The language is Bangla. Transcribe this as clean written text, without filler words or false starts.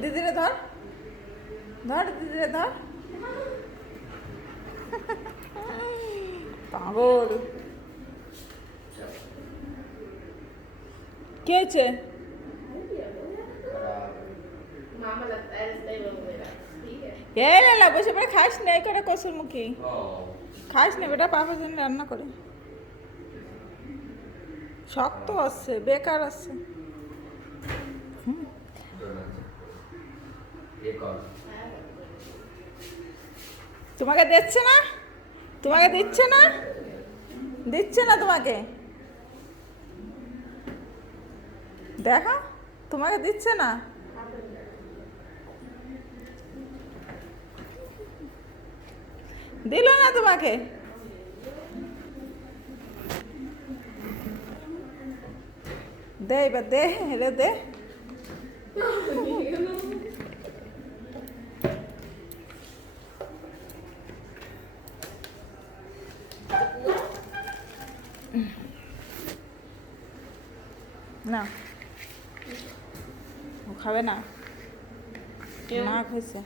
দিদিরে ধর, ধর দিদিরে ধর। পাগল। কি হয়েছে? এই লালা বসে পড়ে খাস না, এই করে কসুর মুখী খাস না বেটা, পাপার জন্য রান্না করে। শক্ত আসছে, বেকার আসছে। তোমাকে দিচ্ছে না, তোমাকে দিচ্ছে না, দিচ্ছে না তোমাকে, দেখো তোমাকে দিচ্ছে না। দিল না তোমাকে। দে এবার দে, রে দে। না ও খাবে না, না খাইছে।